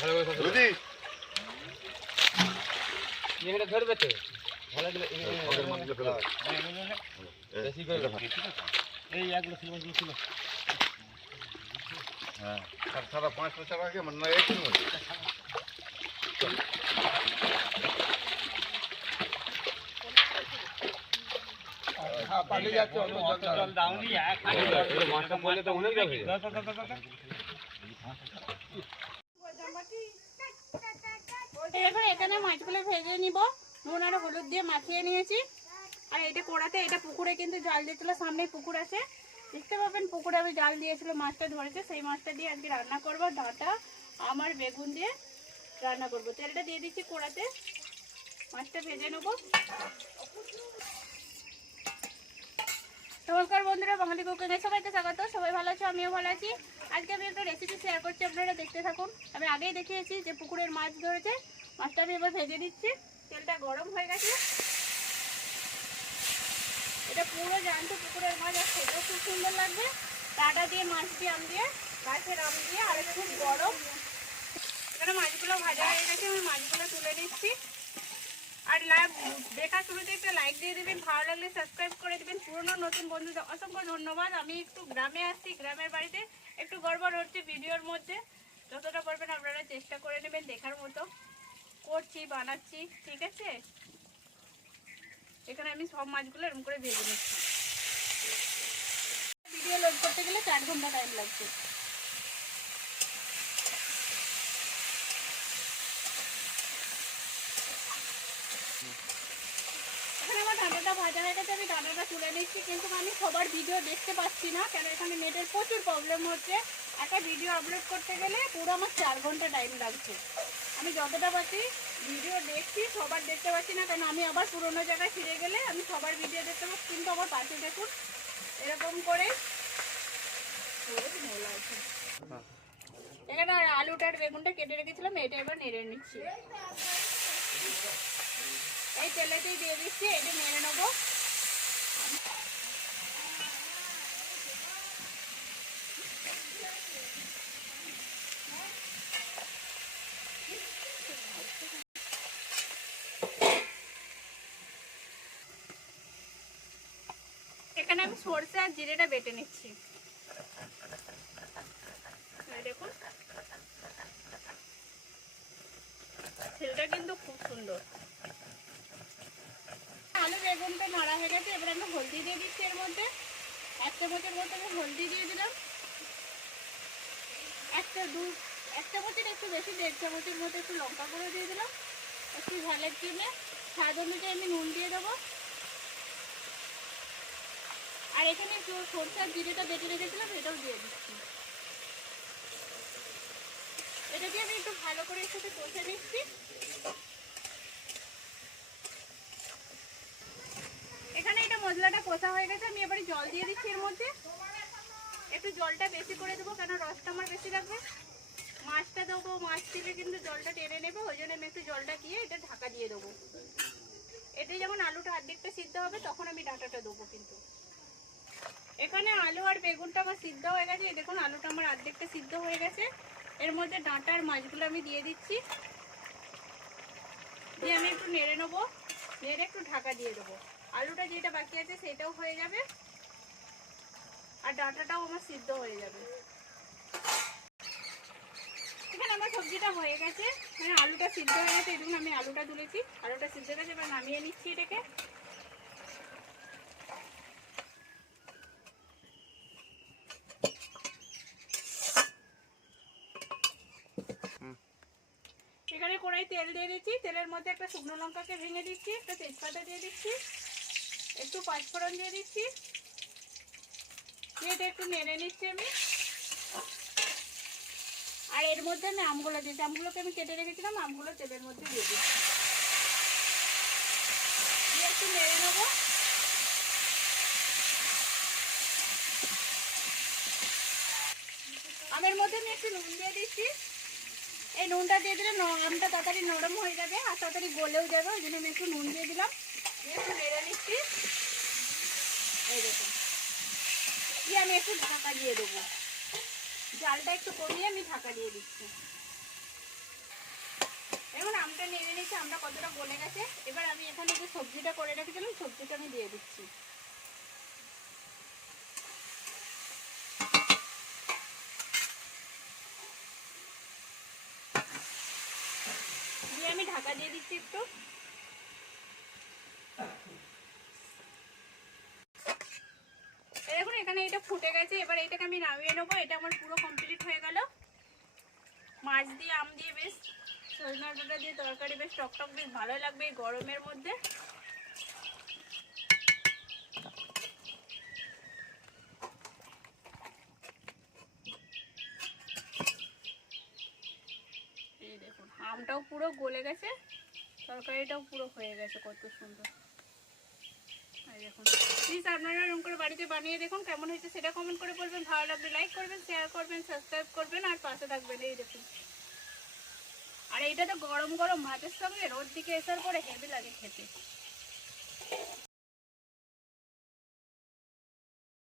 ধরবে তো এই একগুলো ছিল হ্যাঁ সারা 5 বছর আগে মানে একটু পালিয়ে যাচ্ছে জল দাওনি মাছটা পড়লে তো অনেক যাবে এবার এখানে মাছগুলো ভেজে নিব নুন আর হলুদ দিয়ে মাখিয়ে নিয়েছি আর এটা কড়াতে এটা পুকুরে কিন্তু জাল দিয়েছিল সামনে পুকুর আছে দেখতে পাবেন পুকুরে আমি জাল দিয়েছিল মাছটা ধরেছে সেই মাছটা দিয়ে আজকে রান্না করব ডাঁটা আমার বেগুন দিয়ে রান্না করব তেলটা দিয়ে দিচ্ছি কড়াতে মাছটা ভেজে নেব নমস্কার বন্ধুরা বাঙালি কুকিংয়ে সবাইকে স্বাগত সবাই ভালো আছো আমিও ভালো আছি আজকে আমি একটা রেসিপি শেয়ার করছি আপনারা দেখতে থাকুন আমি আগেই দেখিয়েছি যে পুকুরের মাছ ধরেছে মাছটা আমি এবার ভেজে দিচ্ছি তেলটা গরম হয়ে গেছে এটা পুরো জ্যান্ত পুকুরের মাছ আর খেতেও খুব সুন্দর লাগবে ডাঁটা দিয়ে মাছ দিয়ে আম দিয়ে গাছের আম দিয়ে আর খুব গরম এখানে মাছগুলো ভাজা হয়ে গেছে আমি মাছগুলো তুলে নিচ্ছি আর দেখার শুরুতে একটা লাইক দিয়ে দেবেন ভালো লাগলে সাবস্ক্রাইব করে দেবেন পুরনো নতুন বন্ধুদের অসংখ্য ধন্যবাদ আমি একটু গ্রামে আসছি গ্রামের বাড়িতে একটু গড়বড় হচ্ছে ভিডিওর মধ্যে যতটা পারবেন আপনারা চেষ্টা করে নেবেন দেখার মতো করছি বানাচ্ছি ঠিক আছে এখানে আমি সব মাছগুলো এরকম করে ভেজে নিচ্ছি ভিডিও লোড করতে গেলে 4 ঘন্টা টাইম লাগছে এখানে আমার ডাঁটাটা ভাজা হয়ে গেছে আমি ডাঁটাটা তুলে নিচ্ছি কিন্তু আমি সবার ভিডিও দেখতে পাচ্ছি না কেন এখানে নেটের প্রচুর প্রবলেম হচ্ছে একটা ভিডিও আপলোড করতে গেলে পুরো আমার 4 ঘন্টা টাইম লাগছে আমি যতটা পাচ্ছি ভিডিও দেখছি সবার দেখতে পাচ্ছি না কারণ আমি আবার পুরোনো জায়গায় ফিরে গেলে আমি সবার ভিডিও দেখতে পাচ্ছি কিন্তু আমার পাশে দেখুন এরকম করে এখানে আলুটার বেগুনটা কেটে রেখেছিলাম এটা এবার নেড়ে নিচ্ছি এই তেলেতেই দিয়ে দিচ্ছি এটা নেড়ে নেবো এখানে আমি সরষে আর জিরেটা বেটে নিচ্ছি দেখুন তেলটা কিন্তু খুব সুন্দর আলু বেগুনটা নাড়া হয়ে গেছে এবার আমি হলদি দিয়ে দিচ্ছি এর মধ্যে 1 চামচের মতো আমি হলদি দিয়ে দিলাম 1 চামচের একটু বেশি 1.5 চামচের মতো একটু লঙ্কা গুঁড়ো দিয়ে দিলাম একটু ঝালের জন্য স্বাদ অনুযায়ী আমি নুন দিয়ে দেবো আর এখানে একটু সরষে আর জিরেটা বেটে রেখেছিলাম এটাও দিয়ে দিচ্ছি এটা দিয়ে আমি একটু ভালো করে এর সাথে কষে নিচ্ছি এখানে এটা মশলাটা কষা হয়ে গেছে আমি এবারে জল দিয়ে দিচ্ছি এর মধ্যে একটু জলটা বেশি করে দেবো কেন রসটা আমার বেশি লাগবে মাছটা দেবো মাছ থেকে কিন্তু জলটা টেনে নেবে ওই জন্য আমি একটু জলটা দিয়ে এটা ঢাকা দিয়ে দেবো এতে যেমন আলুটা অর্ধেকটা সিদ্ধ হবে তখন আমি ডাঁটাটা দেবো কিন্তু এখানে আলু আর বেগুনটা আমার সিদ্ধ হয়ে গেছে দেখুন আলুটা আমার অর্ধেকটা সিদ্ধ হয়ে গেছে এর মধ্যে ডাঁটা আর মাছগুলো আমি দিয়ে দিচ্ছি দিয়ে আমি একটু নেড়ে নেবো নেড়ে একটু ঢাকা দিয়ে দেবো আলুটা যেটা বাকি আছে সেটাও হয়ে যাবে আর ডাঁটাটাও আমার সিদ্ধ হয়ে যাবে এখানে আমার সবজিটা হয়ে গেছে মানে আলুটা সিদ্ধ হয়ে গেছে এরকম আমি আলুটা তুলেছি আলুটা সিদ্ধ হয়ে গেছে এবার নামিয়ে নিচ্ছি এটাকে এখানে কড়াই তেল দিয়ে দিচ্ছি তেলের মধ্যে একটা শুকনো লঙ্কাকে ভেঙে দিচ্ছি একটা তেজপাতা দিয়ে দিচ্ছি একটু পাঁচফোড়ন দিয়ে দিচ্ছি দিয়ে একটু নেড়ে নিচ্ছি আমি আর এর মধ্যে আমি আমগুলো দিচ্ছি আমগুলোকে আমি কেটে রেখেছিলাম আমগুলো তেলের মধ্যে দিয়ে দিচ্ছি দিয়ে একটু নেড়ে নেবো আমের মধ্যে আমি একটু নুন দিয়ে দিচ্ছি এই নুনটা দিয়ে দিলে আমটা তাড়াতাড়ি নরম হয়ে যাবে আর তাড়াতাড়ি গলেও যাবে ওই জন্য আমি একটু নুন দিয়ে দিলাম দিয়ে একটু নেড়ে নিচ্ছি এই দেখুন দিয়ে আমি একটু ঢাকা দিয়ে দেবো জালটা একটু কমিয়ে আমি ঢাকা দিয়ে দিচ্ছি দেখুন আমটা নেড়ে নিচ্ছি, আমটা কতটা গলে গেছে। এবার আমি এখানে যে সবজিটা করে রেখেছিলাম সবজিটা আমি দিয়ে দিচ্ছি। দিয়ে আমি ঢাকা দিয়ে দিচ্ছি একটু। দেখুন এখানে এটা ফুটে গেছে, এবার এটাকে আমি নামিয়ে নেবো। এটা আমার পুরো কমপ্লিট হয়ে গেল। মাছ দিয়ে আম দিয়ে বেশ সজনা ডাঁটা দিয়ে তরকারি বেশ টকটক বেশ ভালো লাগবে এই গরমের মধ্যে। এই দেখুন আমটাও পুরো গলে গেছে, তরকারিটাও পুরো হয়ে গেছে, কত সুন্দর। এই দেখুন প্লিজ আপনারা এরকম করে বাড়িতে বানিয়ে দেখুন, কেমন হয়েছে সেটা কমেন্ট করে বলবেন। ভালো লাগলে লাইক করবেন, শেয়ার করবেন, সাবস্ক্রাইব করবেন আর পাশে থাকবেন। এই দেখুন, আর এইটা তো গরম গরম ভাতের সঙ্গে রোদ দিকে আসার পরে হেভি লাগে খেতে।